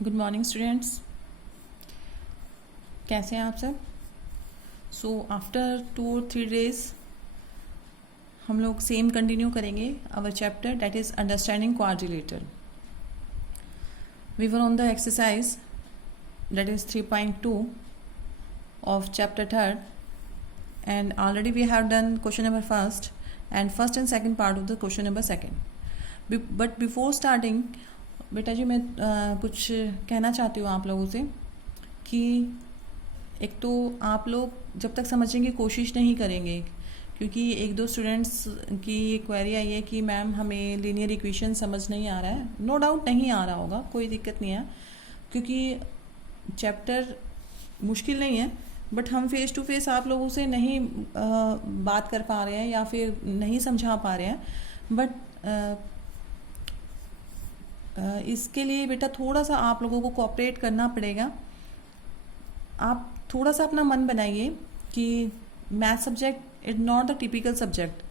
Good morning students, कैसे हैं आप सब। सो आफ्टर 2 or 3 days हम लोग सेम कंटिन्यू करेंगे our chapter that is understanding quadrilateral. We were on the exercise that is 3.2 of chapter 3rd and already we have done question number first and second part of the question number second. But before starting बेटा जी मैं कुछ कहना चाहती हूँ आप लोगों से कि एक तो आप लोग जब तक समझने की कोशिश नहीं करेंगे, क्योंकि एक दो स्टूडेंट्स की क्वेरी आई है कि मैम हमें लीनियर इक्वेशन समझ नहीं आ रहा है। नो डाउट नहीं आ रहा होगा, कोई दिक्कत नहीं है, क्योंकि चैप्टर मुश्किल नहीं है, बट हम फेस टू फेस आप लोगों से नहीं बात कर पा रहे हैं या फिर नहीं समझा पा रहे हैं। बट इसके लिए बेटा थोड़ा सा आप लोगों को कोऑपरेट करना पड़ेगा। आप थोड़ा सा अपना मन बनाइए कि math subject is not the typical subject,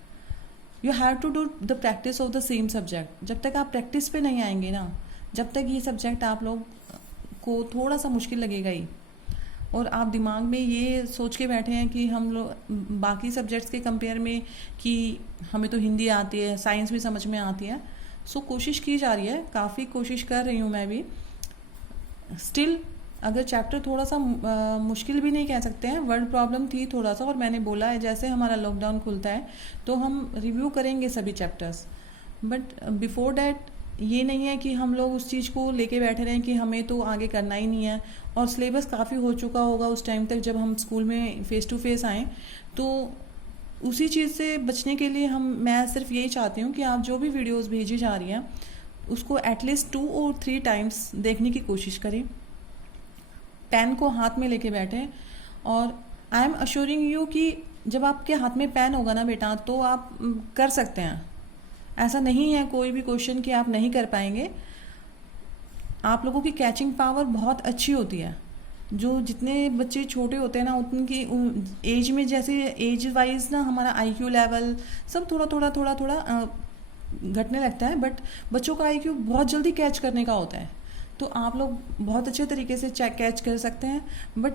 you have to do the practice of the same subject. जब तक आप प्रैक्टिस पे नहीं आएंगे ना, जब तक ये सब्जेक्ट आप लोग को थोड़ा सा मुश्किल लगेगा ही, और आप दिमाग में ये सोच के बैठे हैं कि हम लोग बाकी सब्जेक्ट्स के कंपेयर में कि हमें तो हिंदी आती है, साइंस भी समझ में आती है। सो कोशिश की जा रही है, काफ़ी कोशिश कर रही हूँ मैं भी। स्टिल अगर चैप्टर थोड़ा सा मुश्किल भी नहीं कह सकते हैं, वर्ड प्रॉब्लम थी थोड़ा सा, और मैंने बोला है जैसे हमारा लॉकडाउन खुलता है तो हम रिव्यू करेंगे सभी चैप्टर्स। बट बिफोर डैट ये नहीं है कि हम लोग उस चीज़ को लेके बैठे रहें कि हमें तो आगे करना ही नहीं है, और सिलेबस काफ़ी हो चुका होगा उस टाइम तक जब हम स्कूल में फेस टू फेस आएँ। तो उसी चीज़ से बचने के लिए मैं सिर्फ यही चाहती हूँ कि आप जो भी वीडियोस भेजी जा रही हैं उसको एटलीस्ट 2 or 3 टाइम्स देखने की कोशिश करें, पेन को हाथ में लेके बैठें। और आई एम अश्योरिंग यू कि जब आपके हाथ में पेन होगा ना बेटा तो आप कर सकते हैं। ऐसा नहीं है कोई भी क्वेश्चन कि आप नहीं कर पाएंगे। आप लोगों की कैचिंग पावर बहुत अच्छी होती है। जो जितने बच्चे छोटे होते हैं ना, उनकी एज में जैसे एज वाइज ना हमारा आईक्यू लेवल सब थोड़ा घटने लगता है, बट बच्चों का आईक्यू बहुत जल्दी कैच करने का होता है। तो आप लोग बहुत अच्छे तरीके से कैच कर सकते हैं। बट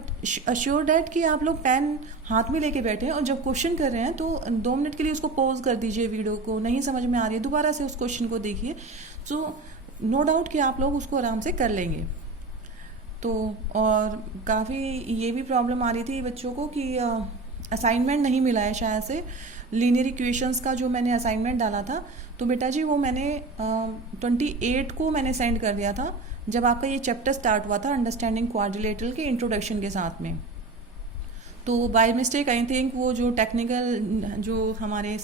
अश्योर डैट कि आप लोग पेन हाथ में लेके बैठे हैं और जब क्वेश्चन कर रहे हैं तो 2 मिनट के लिए उसको पॉज कर दीजिए, वीडियो को नहीं समझ में आ रही है दोबारा से उस क्वेश्चन को देखिए। सो नो डाउट कि आप लोग उसको आराम से कर लेंगे। तो और काफ़ी ये भी प्रॉब्लम आ रही थी बच्चों को कि असाइनमेंट नहीं मिला है शायद से लीनियर इक्वेशंस का, जो मैंने असाइनमेंट डाला था। तो बेटा जी वो मैंने 28 को मैंने सेंड कर दिया था जब आपका ये चैप्टर स्टार्ट हुआ था अंडरस्टैंडिंग क्वाड्रिलेटरल के इंट्रोडक्शन के साथ में। तो बाय मिस्टेक आई थिंक वो जो टेक्निकल जो हमारे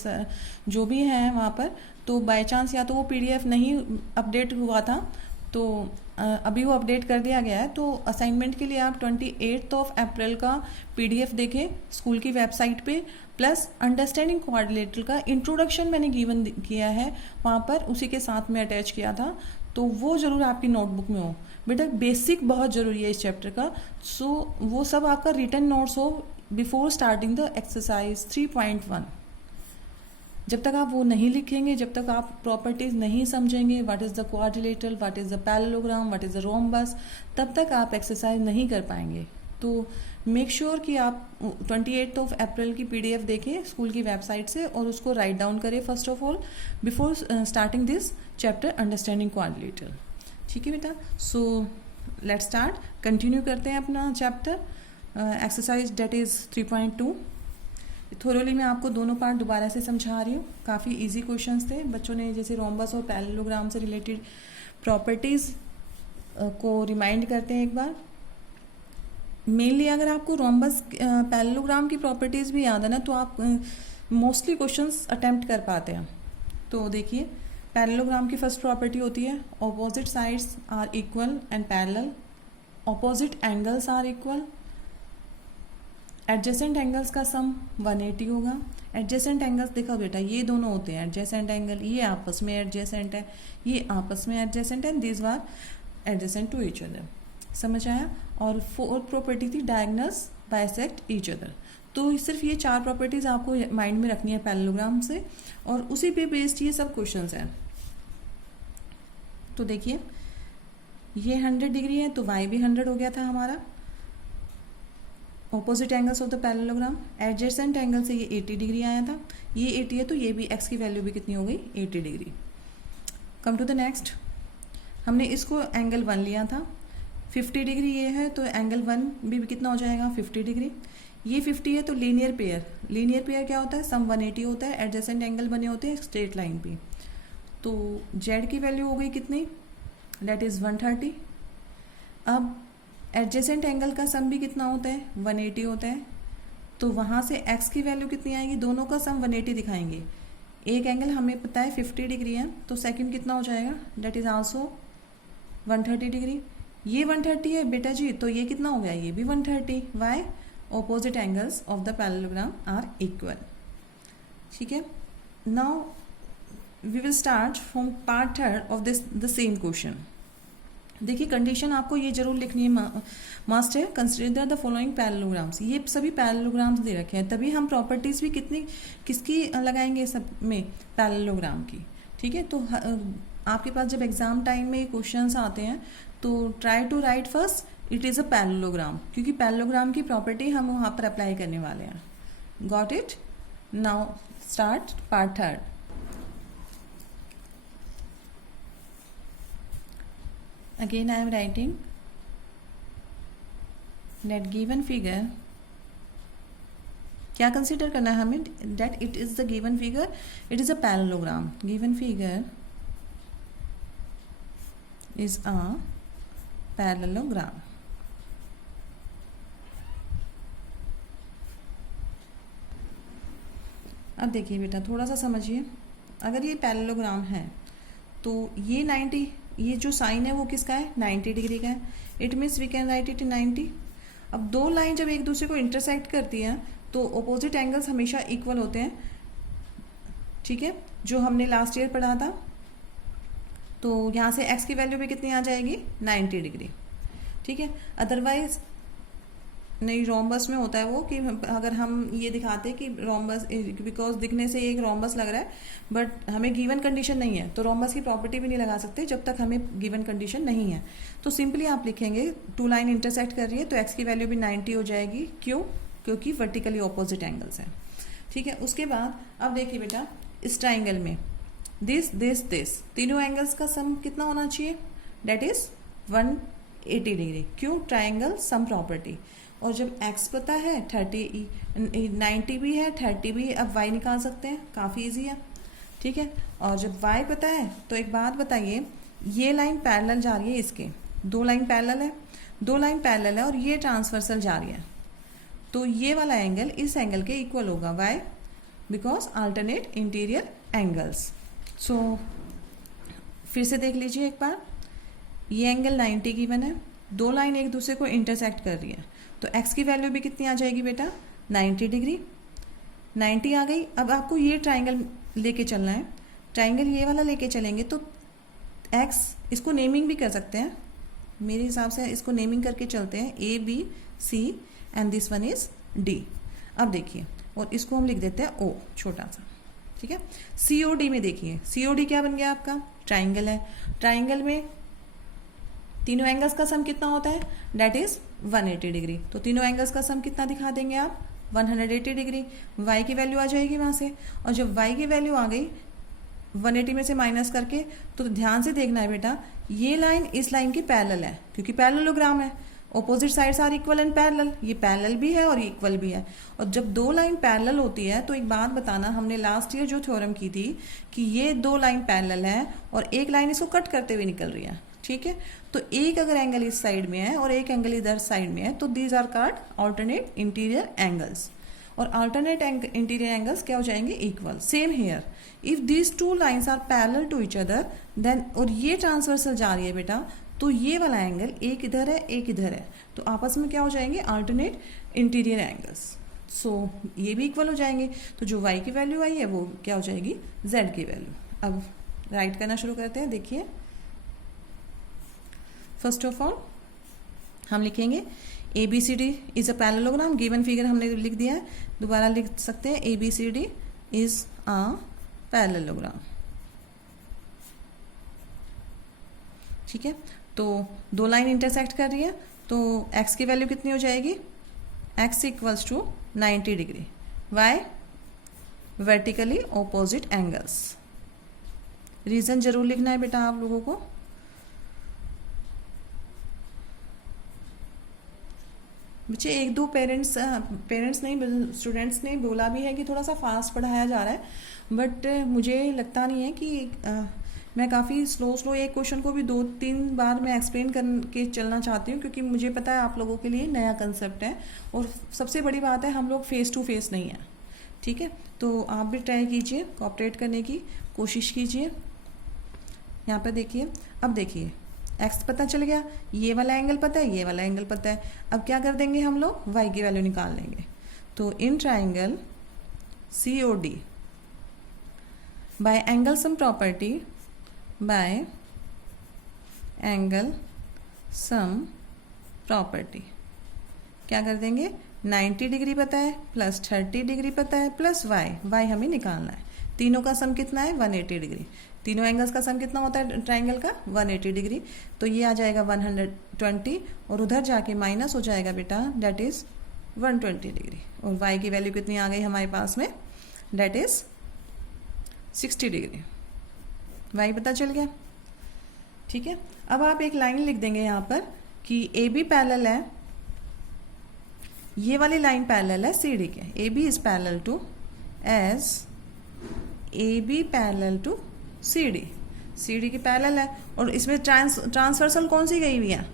जो भी हैं वहाँ पर, तो बाय चांस या तो वो PDF नहीं अपडेट हुआ था, तो अभी वो अपडेट कर दिया गया है। तो असाइनमेंट के लिए आप 28 अप्रैल का PDF देखें स्कूल की वेबसाइट पे, प्लस अंडरस्टैंडिंग क्वाड्रिलेटरल का इंट्रोडक्शन मैंने गिवन किया है वहाँ पर, उसी के साथ में अटैच किया था। तो वो ज़रूर आपकी नोटबुक में हो बेटा, बेसिक बहुत ज़रूरी है इस चैप्टर का। सो वो सब आपका रिटन नोट्स हो बिफोर स्टार्टिंग द एक्सरसाइज 3.1। जब तक आप वो नहीं लिखेंगे, जब तक आप प्रॉपर्टीज नहीं समझेंगे, what is the quadrilateral, what is the parallelogram, what is the rhombus, तब तक आप एक्सरसाइज नहीं कर पाएंगे। तो मेक श्योर कि आप 28 अप्रैल की PDF देखें स्कूल की वेबसाइट से और उसको राइट डाउन करें first of all before starting this chapter understanding quadrilateral. ठीक है बेटा, सो लेट्स स्टार्ट, कंटिन्यू करते हैं अपना chapter exercise that is 3.2। Thoroughly मैं आपको दोनों पार्ट दोबारा से समझा रही हूँ। काफ़ी इजी क्वेश्चंस थे, बच्चों ने जैसे रोम्बस और पैरेललोग्राम से रिलेटेड प्रॉपर्टीज़ को रिमाइंड करते हैं एक बार। मेनली अगर आपको रोम्बस पैरेललोग्राम की प्रॉपर्टीज़ भी याद है ना, तो आप मोस्टली क्वेश्चंस अटेम्प्ट कर पाते हैं। तो देखिए पैरेललोग्राम की फर्स्ट प्रॉपर्टी होती है opposite sides are equal and parallel, opposite angles are equal, adjacent angles का सम 180 होगा। एडजेसेंट एंगल्स देखा बेटा ये दोनों होते हैं एडजेसेंट एंगल, ये आपस में एडजेसेंट है, ये आपस में एडजेसेंट है, this were adjacent to each other. समझ आया। और 4th प्रॉपर्टी थी डायगोनल्स बाइसेक्ट ईच अदर। तो सिर्फ ये 4 प्रॉपर्टीज आपको माइंड में रखनी है पैरेललोग्राम से, और उसी पे बेस्ड ये सब क्वेश्चंस हैं। तो देखिए ये 100 डिग्री है तो y भी 100 हो गया था हमारा। Opposite angles of the parallelogram, adjacent angle से ये 80 डिग्री आया था, ये 80 है तो ये भी x की वैल्यू भी कितनी हो गई 80 degree. Come to the next, हमने इसको एंगल 1 लिया था, 50 डिग्री ये है तो एंगल 1 भी कितना हो जाएगा 50 डिग्री। ये 50 है तो लीनियर पेयर क्या होता है, सम 180 होता है, एडजेसेंट एंगल बने होते हैं स्ट्रेट लाइन पे। तो z की वैल्यू हो गई कितनी, डेट इज़ 130। अब एडजेसेंट एंगल का सम भी कितना होता है 180 होता है, तो वहाँ से x की वैल्यू कितनी आएगी, दोनों का सम 180 दिखाएंगे। एक एंगल हमें पता है 50 डिग्री है तो सेकंड कितना हो जाएगा, डेट इज़ आल्सो 130 डिग्री। ये 130 है बेटा जी, तो ये कितना हो गया, ये भी 130। Y, opposite angles of the parallelogram are equal. ठीक है, now we will start from part third of this the same question. देखिए कंडीशन आपको ये जरूर लिखनी है, मस्ट है, कंसिडर द फॉलोइंग पैरेललोग्राम्स। ये सभी पैरेललोग्राम्स दे रखे हैं, तभी हम प्रॉपर्टीज भी किसकी लगाएंगे सब में, पैरेललोग्राम की। ठीक है, तो आपके पास जब एग्जाम टाइम में क्वेश्चंस आते हैं तो try to write first it is a parallelogram, क्योंकि पैरेललोग्राम की प्रॉपर्टी हम वहाँ पर अप्लाई करने वाले हैं। Got it? Now start part third. Again I am writing that given figure, क्या कंसिडर करना है हमें, that it is the given figure, it is a parallelogram, given figure is a parallelogram। अब देखिए बेटा थोड़ा सा समझिए, अगर ये पैरेललोग्राम है तो ये 90, ये जो साइन है वो किसका है 90 डिग्री का है, it means we can write it in 90। अब दो लाइन जब एक दूसरे को इंटरसेक्ट करती हैं तो ऑपोजिट एंगल्स हमेशा इक्वल होते हैं। ठीक है, जो हमने लास्ट ईयर पढ़ा था, तो यहाँ से x की वैल्यू भी कितनी आ जाएगी 90 डिग्री। ठीक है, अदरवाइज नहीं, रोम्बस में होता है वो कि अगर हम ये दिखाते कि रोम्बस, बिकॉज दिखने से एक रोम्बस लग रहा है बट हमें गिवन कंडीशन नहीं है, तो रोम्बस की प्रॉपर्टी भी नहीं लगा सकते जब तक हमें गिवन कंडीशन नहीं है। तो सिंपली आप लिखेंगे टू लाइन इंटरसेक्ट कर रही है तो एक्स की वैल्यू भी 90 हो जाएगी। क्यों? क्योंकि वर्टिकली ऑपोजिट एंगल्स हैं। ठीक है, उसके बाद अब देखिए बेटा इस ट्राइंगल में दिस तीनों एंगल्स का सम कितना होना चाहिए, डेट इज 180 डिग्री। क्यों? Triangle sum property. और जब x पता है 90 भी है 30 भी है, अब y निकाल सकते हैं, काफ़ी इजी है। ठीक है, और जब y पता है तो एक बात बताइए, ये लाइन पैरेलल जा रही है, इसके दो लाइन पैरेलल है और ये ट्रांसवर्सल जा रही है, तो ये वाला एंगल इस एंगल के इक्वल होगा। y because alternate interior angles. So फिर से देख लीजिए एक बार, ये एंगल 90 गिवन है, दो लाइन एक दूसरे को इंटरसेक्ट कर रही है, तो x की वैल्यू भी कितनी आ जाएगी बेटा 90 डिग्री। 90 आ गई। अब आपको ये ट्राइंगल लेके चलना है, ट्राइंगल ये वाला लेके चलेंगे तो x, इसको नेमिंग भी कर सकते हैं, मेरे हिसाब से इसको नेमिंग करके चलते हैं, A B C and this one is D। अब देखिए, और इसको हम लिख देते हैं O छोटा सा। ठीक है, COD में देखिए, COD क्या बन गया आपका, ट्राइंगल है, ट्राइंगल में तीनों एंगल्स का सम कितना होता है, डेट इज 180 डिग्री। तो तीनों एंगल्स का सम कितना दिखा देंगे आप 180 डिग्री। y की वैल्यू आ जाएगी वहाँ से, और जब y की वैल्यू आ गई 180 में से माइनस करके, तो ध्यान से देखना है बेटा, ये लाइन इस लाइन की पैरेलल है, क्योंकि पैरेललोग्राम है, opposite sides are equal and parallel, ये पैरेलल भी है और इक्वल भी है। और जब दो लाइन पैरेलल होती है तो एक बात बताना, हमने लास्ट ईयर जो थ्योरम की थी कि ये दो लाइन पैरेलल है और एक लाइन इसको कट करते हुए निकल रही है। ठीक है, तो एक अगर एंगल इस साइड में है और एक एंगल इधर साइड में है तो these are called alternate interior angles. और अल्टरनेट इंटीरियर एंगल्स क्या हो जाएंगे, equal. Same here, if these two lines are parallel to each other then, और ये ट्रांसवर्सल जा रही है बेटा, तो ये वाला एंगल एक इधर है एक इधर है, तो आपस में क्या हो जाएंगे, अल्टरनेट इंटीरियर एंगल्स। सो ये भी इक्वल हो जाएंगे, तो जो y की वैल्यू आई है वो क्या हो जाएगी, z की वैल्यू। अब राइट करना शुरू करते हैं। देखिए फर्स्ट ऑफ ऑल हम लिखेंगे ABCD is a parallelogram, given figure हमने लिख दिया है, दोबारा लिख सकते हैं ABCD इज अ पैरेललोग्राम। ठीक है, तो दो लाइन इंटरसेक्ट कर रही है, तो x की वैल्यू कितनी हो जाएगी, x equals to 90 degree. Y, vertically opposite angles. Reason जरूर लिखना है बेटा आप लोगों को। बच्चे एक दो पेरेंट्स नहीं, स्टूडेंट्स ने बोला भी है कि थोड़ा सा फास्ट पढ़ाया जा रहा है, बट मुझे लगता नहीं है कि मैं काफ़ी स्लो एक क्वेश्चन को भी 2-3 बार मैं एक्सप्लेन करके चलना चाहती हूँ, क्योंकि मुझे पता है आप लोगों के लिए नया कंसेप्ट है, और सबसे बड़ी बात है हम लोग फेस टू फेस नहीं है। ठीक है, तो आप भी ट्राई कीजिए, कोऑपरेट करने की कोशिश कीजिए। यहाँ पर देखिए, अब देखिए x पता चल गया, ये वाला एंगल पता है, ये वाला एंगल पता है। अब क्या कर देंगे हम लोग, y की वैल्यू निकाल लेंगे। तो in triangle COD bye angle sum property, bye angle sum property क्या कर देंगे, 90 डिग्री पता है, प्लस 30 डिग्री पता है, प्लस y हमें निकालना है। तीनों का सम कितना है, 180 डिग्री। तीनों एंगल्स का सम कितना होता है ट्राइंगल का, 180 डिग्री। तो ये आ जाएगा 120, और उधर जाके माइनस हो जाएगा बेटा, डेट इज़ 120 डिग्री। और y की वैल्यू कितनी आ गई हमारे पास में, डेट इज़ 60 डिग्री। y पता चल गया। ठीक है, अब आप एक लाइन लिख देंगे यहाँ पर कि AB पैरेलल है, ये वाली लाइन पैरेलल है CD के। AB is parallel to as AB parallel to CD की पैरेलल है, और इसमें ट्रांसवर्सल कौन सी गई हुई है,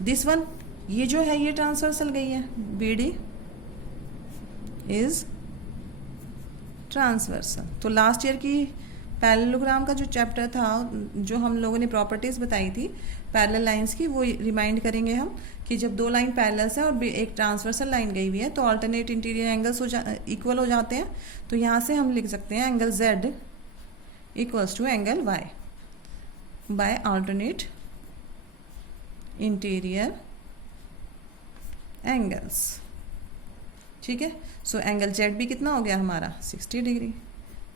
दिस वन, ये जो है ये ट्रांसवर्सल गई है, BD इज ट्रांसवर्सल। तो लास्ट ईयर की पैरेललोग्राम का जो चैप्टर था, जो हम लोगों ने प्रॉपर्टीज़ बताई थी पैरेलल लाइंस की, वो रिमाइंड करेंगे हम कि जब दो लाइन पैरेलल्स है और एक ट्रांसवर्सल लाइन गई हुई है तो अल्टरनेट इंटीरियर एंगल्स इक्वल हो जाते हैं। तो यहाँ से हम लिख सकते हैं angle Z equals to angle Y by alternate interior angles. ठीक है, सो एंगल Z भी कितना हो गया हमारा, 60 degree.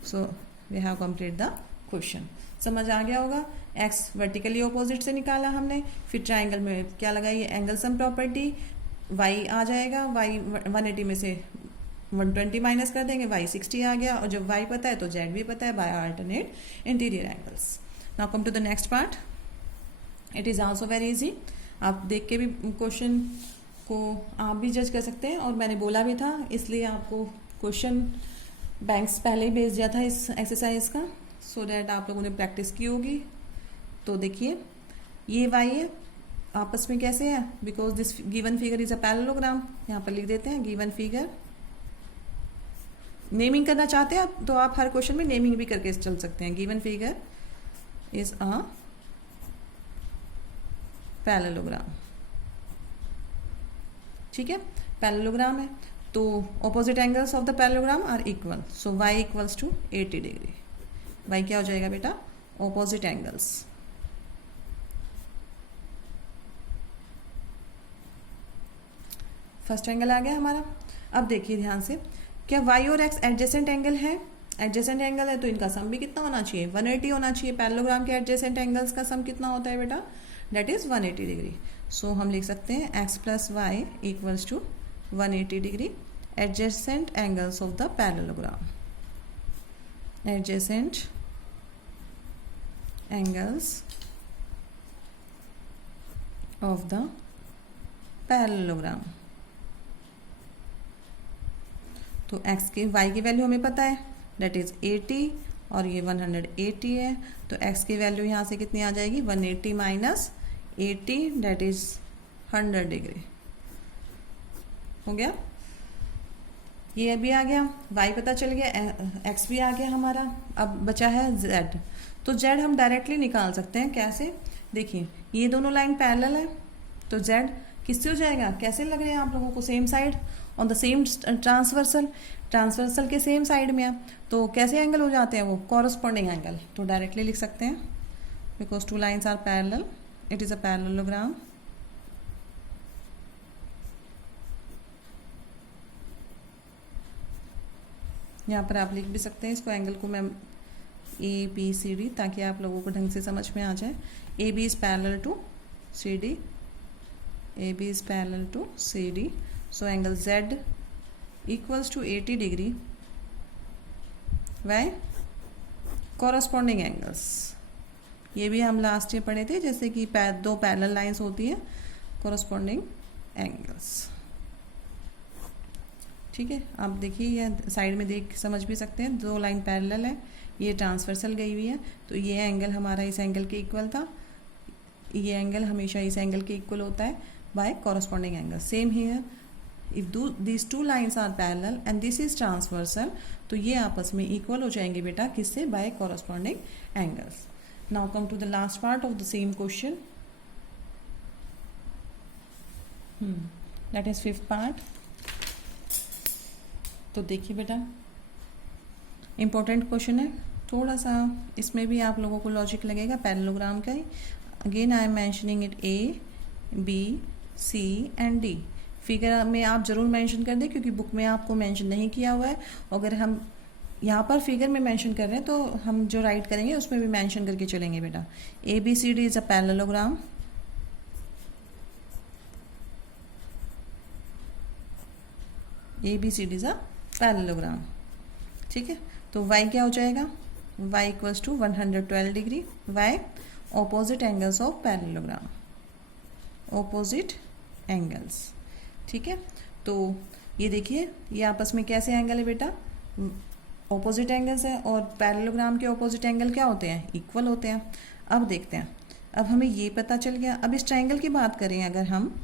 So we have complete the question. समझ आ गया होगा। x वर्टिकली ऑपोजिट से निकाला हमने, फिर ट्राइंगल में क्या लगाई, एंगल सम प्रॉपर्टी, y आ जाएगा, y 180 में से 120 माइनस कर देंगे, y 60 आ गया, और जब y पता है तो z भी पता है by alternate interior angles. Now come to the next part. It is also very easy. आप देख के भी क्वेश्चन को आप भी जज कर सकते हैं, और मैंने बोला भी था, इसलिए आपको क्वेश्चन बैंक्स पहले ही भेज दिया था इस एक्सरसाइज का, सो डैट आप लोगों ने प्रैक्टिस की होगी। तो देखिए ये y है, आपस में कैसे है, because this given figure is a parallelogram. यहाँ पर लिख देते हैं गिवन फिगर। नेमिंग करना चाहते हैं आप तो आप हर क्वेश्चन में नेमिंग भी करके चल सकते हैं। Given figure is a parallelogram. ठीक है, पैरेललोग्राम है तो opposite angles of the parallelogram are equal, so y equals to 80 degree. y क्या हो जाएगा बेटा, ऑपोजिट एंगल्स। फर्स्ट एंगल आ गया हमारा। अब देखिए ध्यान से, क्या y और x एडजेसेंट एंगल है, एडजेसेंट एंगल है तो इनका सम भी कितना होना चाहिए, 180 होना चाहिए। पैरेललोग्राम के एडजेसेंट एंगल्स का सम कितना होता है बेटा, डेट इज 180 डिग्री। सो हम लिख सकते हैं x plus y equals to 180 degree adjacent angles of the parallelogram, adjacent angles of the parallelogram। तो x की y की वैल्यू हमें पता है, डेट इज 80, और ये 180 है, तो x की वैल्यू यहाँ से कितनी आ जाएगी, 180 माइनस 80, डेट इज 100 डिग्री। हो गया, ये भी आ गया, y पता चल गया, x भी आ गया हमारा। अब बचा है z। तो z हम डायरेक्टली निकाल सकते हैं, कैसे, देखिए ये दोनों लाइन पैरेलल है, तो z किससे हो जाएगा, कैसे लग रहे हैं आप लोगों को, same side on the same transversal, transversal के सेम साइड में है, तो कैसे एंगल हो जाते हैं वो, कॉरस्पॉन्डिंग एंगल। तो डायरेक्टली लिख सकते हैं, because two lines are parallel, it is a parallelogram. यहाँ पर आप लिख भी सकते हैं इसको, एंगल को मैं A B C D, ताकि आप लोगों को ढंग से समझ में आ जाए। AB is parallel to CD, AB is parallel to CD, so angle Z equals to 80 degree. Why? Corresponding angles. ये भी हम लास्ट ईयर पढ़े थे, जैसे कि दो पैरेलल लाइंस होती है, corresponding angles. ठीक है, आप देखिए ये साइड में देख समझ भी सकते हैं, दो लाइन पैरेलल है, ये ट्रांसवर्सल गई हुई है, तो ये एंगल हमारा इस एंगल के इक्वल था, ये एंगल हमेशा इस एंगल के इक्वल होता है by corresponding angle. Same here, if these two lines are parallel and this is transversal, तो ये आपस में इक्वल हो जाएंगे बेटा, किससे? By corresponding angles. Now come to the last part of the same question, that is fifth part. तो देखिए बेटा, इम्पोर्टेंट क्वेश्चन है, थोड़ा सा इसमें भी आप लोगों को लॉजिक लगेगा पैरेललोग्राम का ही. Again I am mentioning it A, B, C and D. Figure में आप जरूर मेंशन कर दें, क्योंकि बुक में आपको मेंशन नहीं किया हुआ है. अगर हम यहाँ पर फिगर में मेंशन कर रहे हैं, तो हम जो राइट करेंगे उसमें भी मेंशन करके चलेंगे बेटा. A B C D is a parallelogram. A B C D is a parallelogram. ठीक है, तो y क्या हो जाएगा? y equals to 112 degree. y opposite angles of parallelogram, opposite angles. ठीक है, तो ये देखिए, ये आपस में कैसे एंगल है बेटा? ऑपोजिट एंगल्स है, और पैरेललोग्राम के ऑपोजिट एंगल क्या होते हैं? इक्वल होते हैं. अब देखते हैं, अब हमें ये पता चल गया. अब इस ट्रायंगल की बात करें, अगर हम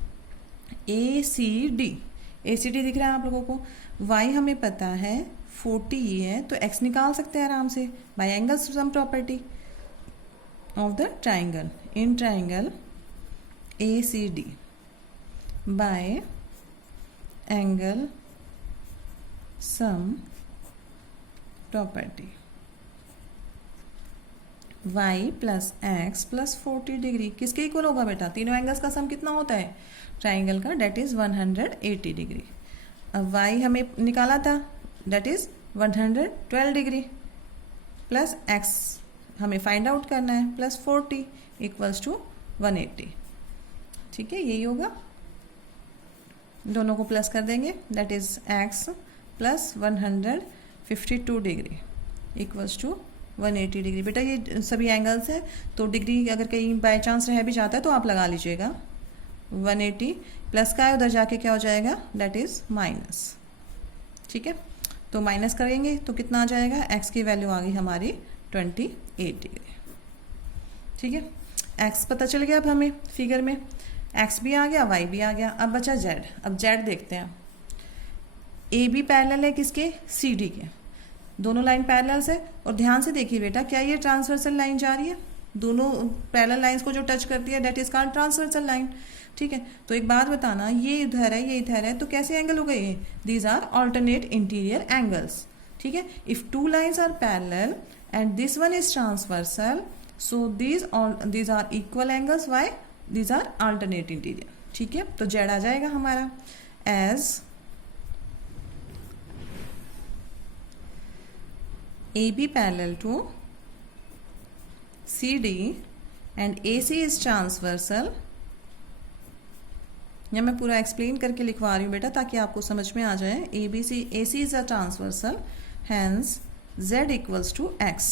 ACD दिख रहा है आप लोगों को, y हमें पता है 40 है, तो x निकाल सकते हैं आराम से bye angle sum property of the triangle. In triangle ACD bye angle sum property, y plus x plus 40 degree किसके इक्वल होगा बेटा? तीनों एंगल्स का सम कितना होता है ट्राइंगल का? That is 180 degree. अब y हमें निकाला था, that is 112 degree, plus x हमें फाइंड आउट करना है, प्लस 40 इक्वल्स टू 180. ठीक है, यही होगा. दोनों को प्लस कर देंगे, that is x plus 152 degree equals to 180 degree. बेटा ये सभी एंगल्स है, तो डिग्री अगर कहीं बाय चांस रह भी जाता है तो आप लगा लीजिएगा. 180 प्लस का है, उधर जाके क्या हो जाएगा? That is minus. ठीक है, तो माइनस करेंगे तो कितना आ जाएगा? x की वैल्यू आ गई हमारी 28 डिग्री. ठीक है, x पता चल गया. अब हमें फिगर में x भी आ गया, y भी आ गया. अब बचा z. अब z देखते हैं. ए बी पैरेलल है किसके? सी डी के. दोनों लाइन पैरेलल्स है, और ध्यान से देखिए बेटा, क्या ये ट्रांसवर्सल लाइन जा रही है? दोनों पैरेलल लाइंस को जो टच करती है, that is called transversal line. ठीक है, तो एक बात बताना, ये इधर है, ये इधर है, तो कैसे एंगल हो गए? These are alternate interior angles. ठीक है, if two lines are parallel and this one is transversal, so these are equal angles. Why? These are alternate interior. ठीक है, तो जेड आ जाएगा हमारा as AB parallel to CD and AC is transversal. या मैं पूरा एक्सप्लेन करके लिखवा रही हूँ बेटा, ताकि आपको समझ में आ जाए. AC is a transversal, hence Z equals to X,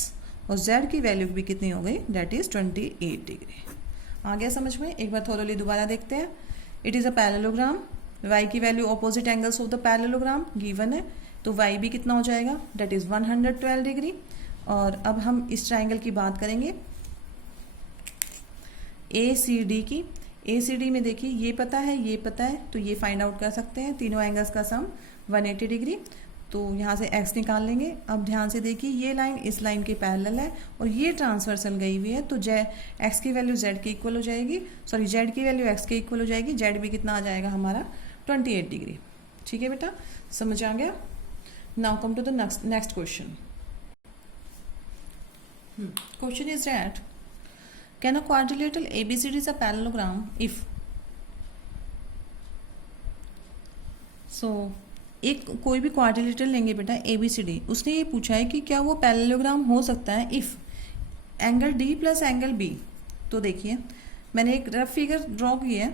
और Z की वैल्यू भी कितनी हो गई? That is 28 degree. आ गया समझ में? एक बार थोरोली दोबारा देखते हैं. It is a parallelogram. Y की value opposite angles of the parallelogram given है, तो y भी कितना हो जाएगा? That is 112 degree. और अब हम इस ट्राइंगल की बात करेंगे ACD की. ACD में देखिए, ये पता है, ये पता है, तो ये फाइंड आउट कर सकते हैं. तीनों एंगल्स का सम 180 डिग्री. तो यहाँ से x निकाल लेंगे. अब ध्यान से देखिए, ये लाइन इस लाइन के पैरेलल है, और ये ट्रांसवर्सल गई हुई है, तो x की वैल्यू z के इक्वल हो जाएगी, सॉरी z की वैल्यू x के इक्वल हो जाएगी. z भी कितना आ जाएगा हमारा? 28 डिग्री. ठीक है बेटा, समझ आ गया? Now come to the next question. Question is that can a quadrilateral ABCD is a parallelogram if so एक कोई भी क्वाड्रिलेटरल लेंगे बेटा ABCD, उसने ये पूछा है कि क्या वो पैरेललोग्राम हो सकता है if angle D plus angle B. तो देखिए, मैंने एक रफ फिगर ड्रॉ की है,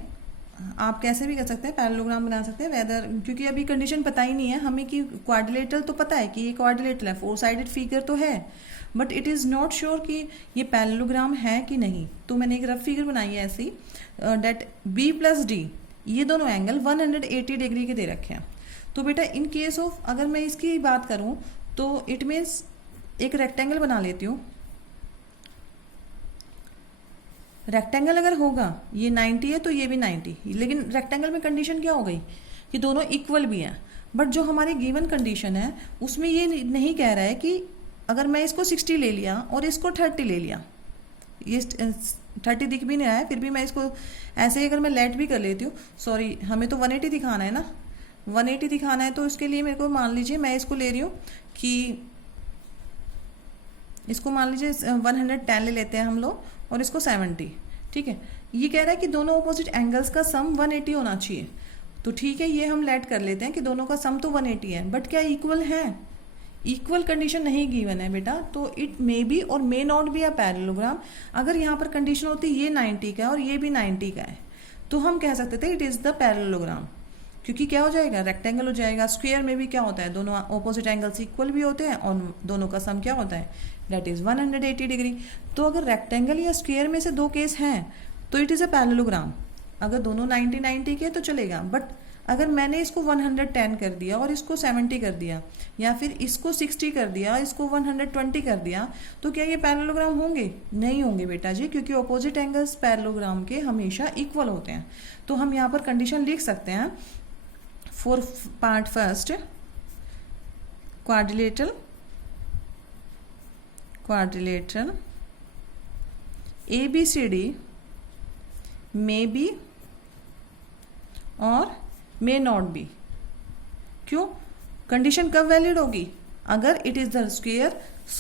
आप कैसे भी कर सकते हैं, पैरेललोग्राम बना सकते हैं वेदर, क्योंकि अभी कंडीशन पता ही नहीं है हमें कि क्वाड्रिलेटरल तो पता है कि ये क्वाड्रिलेटरल है, 4 साइडेड फिगर तो है, but it is not sure कि ये पैरेललोग्राम है कि नहीं। तो मैंने एक रफ फिगर बनाई है ऐसी, डेट बी प्लस डी, ये दोनों एंगल 180 डिग्री के दे रखे हैं। तो बेटा इन केस ऑफ अगर मैं इसकी बात करूं तो इट मीन्स एक रेक्टेंगल बना लेती हूँ। रेक्टेंगल अगर होगा ये 90 है तो ये भी 90, लेकिन रेक्टेंगल में कंडीशन क्या हो गई कि दोनों इक्वल भी हैं। बट जो हमारी गिवन कंडीशन है उसमें ये नहीं कह रहा है कि अगर मैं इसको 60 ले लिया और इसको 30 ले लिया, ये 30 दिख भी नहीं रहा है, फिर भी मैं इसको ऐसे ही अगर मैं लेट भी कर लेती हूँ, सॉरी हमें तो 180 दिखाना है ना, 180 दिखाना है, तो उसके लिए मेरे को मान लीजिए मैं इसको ले रही हूँ कि इसको मान लीजिए 110 ले लेते हैं हम लोग और इसको 70, ठीक है। ये कह रहा है कि दोनों ऑपोजिट एंगल्स का सम 180 होना चाहिए, तो ठीक है ये हम लेट कर लेते हैं कि दोनों का सम तो 180 है, बट क्या इक्वल है? इक्वल कंडीशन नहीं गिवन है बेटा, तो इट मे बी और may not be a parallelogram. अगर यहाँ पर कंडीशन होती ये 90 का है और ये भी 90 का है तो हम कह सकते थे इट इज़ द पैरेललोग्राम, क्योंकि क्या हो जाएगा, रेक्टेंगल हो जाएगा। स्क्वायर में भी क्या होता है, दोनों ऑपोजिट एंगल्स इक्वल भी होते हैं और दोनों का सम क्या होता है, दैट इज़ 180 डिग्री। तो अगर रेक्टेंगल या स्क्वायर में से दो केस हैं तो इट इज़ अ पैरेललोग्राम। अगर दोनों 90 के तो चलेगा, बट अगर मैंने इसको 110 कर दिया और इसको 70 कर दिया, या फिर इसको 60 कर दिया, इसको 120 कर दिया, तो क्या ये पैरेललोग्राम होंगे? नहीं होंगे बेटा जी, क्योंकि ऑपोजिट एंगल्स पैरेललोग्राम के हमेशा इक्वल होते हैं। तो हम यहाँ पर कंडीशन लिख सकते हैं for part first, quadrilateral ABCD may be और मे नॉट बी। क्यों? कंडीशन कब वैलिड होगी? अगर इट इज़ द स्क्वायर,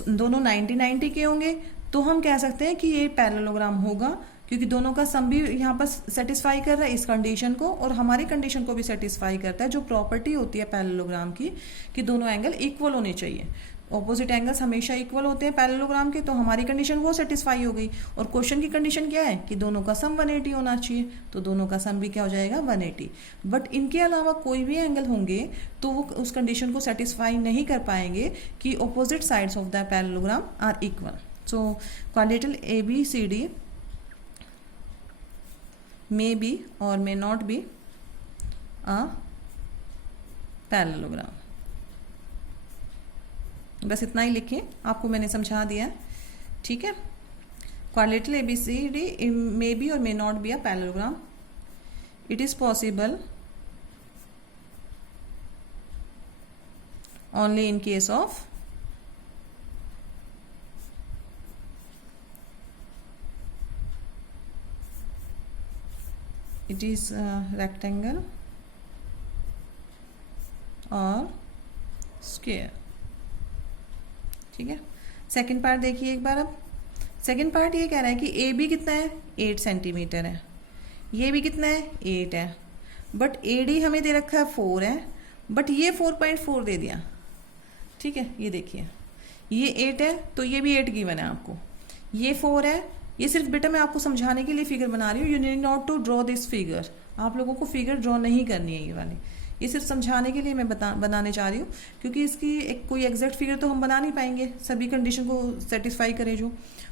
दोनों 90 के होंगे तो हम कह सकते हैं कि ये पैरेललोग्राम होगा, क्योंकि दोनों का सम भी यहाँ पर सेटिस्फाई कर रहा है इस कंडीशन को और हमारी कंडीशन को भी सेटिस्फाई करता है, जो प्रॉपर्टी होती है पैरेललोग्राम की कि दोनों एंगल इक्वल होने चाहिए। ऑपोजिट एंगल्स हमेशा इक्वल होते हैं पैरेललोग्राम के, तो हमारी कंडीशन वो सेटिस्फाई हो गई। और क्वेश्चन की कंडीशन क्या है कि दोनों का सम 180 होना चाहिए, तो दोनों का सम भी क्या हो जाएगा, 180। बट इनके अलावा कोई भी एंगल होंगे तो वो उस कंडीशन को सेटिस्फाई नहीं कर पाएंगे कि opposite sides of the parallelogram are equal. So quadrilateral ABCD may be और may not be a parallelogram. बस इतना ही लिखें, आपको मैंने समझा दिया, ठीक है। क्वाड्रिलेटरल ABCD मे बी और may not be a parallelogram. It is possible only in case of it is a rectangle और square, ठीक है। सेकंड पार्ट देखिए एक बार। अब सेकंड पार्ट ये कह रहा है कि ए बी कितना है, 8 सेंटीमीटर है, ये भी कितना है, 8 है, बट AD हमें दे रखा है 4 है, बट ये 4.4 दे दिया, ठीक है। ये देखिए ये 8 है तो ये भी 8 गिवन है आपको, ये 4 है। ये सिर्फ बेटा मैं आपको समझाने के लिए फिगर बना रही हूँ, you need not to draw this figure. आप लोगों को फिगर ड्रॉ नहीं करनी है ये वाली, ये सिर्फ समझाने के लिए मैं बनाने चाह रही हूँ, क्योंकि इसकी कोई एग्जैक्ट फिगर तो हम बना नहीं पाएंगे सभी कंडीशन को सेटिस्फाई करे जो।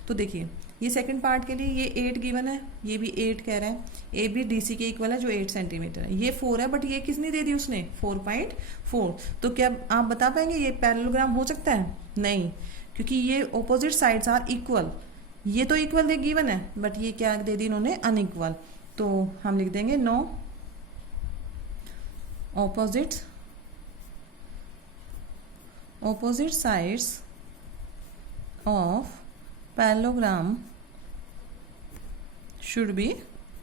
तो देखिए ये सेकंड पार्ट के लिए ये 8 गिवन है, ये भी 8 कह रहा है, AB DC के इक्वल है जो 8 सेंटीमीटर है, ये 4 है, बट ये किसने दे दी उसने, 4.4। तो क्या आप बता पाएंगे ये पैरेललोग्राम हो सकता है? नहीं, क्योंकि ये ऑपोजिट साइड्स आर इक्वल। ये तो इक्वल दे गिवन है, बट ये क्या दे दी इन्होंने, अनइक्वल। तो हम लिख देंगे no opposite sides of parallelogram should be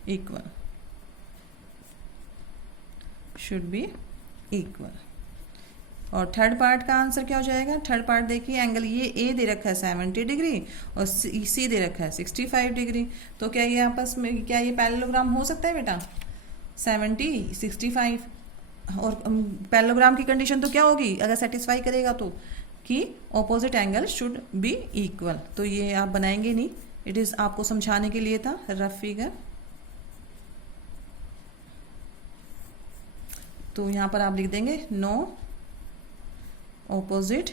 equal, और थर्ड पार्ट का आंसर क्या हो जाएगा? थर्ड पार्ट देखिए, एंगल ये A दे रखा है 70 डिग्री और C दे रखा है 65 डिग्री। तो क्या ये आपस में, क्या ये पैरेललोग्राम हो सकता है बेटा? 70 65, और पैरेललोग्राम की कंडीशन तो क्या होगी अगर सेटिस्फाई करेगा तो, कि opposite angle should be equal. तो ये आप बनाएंगे नहीं, इट इज़ आपको समझाने के लिए था रफ फिगर। तो यहाँ पर आप लिख देंगे no opposite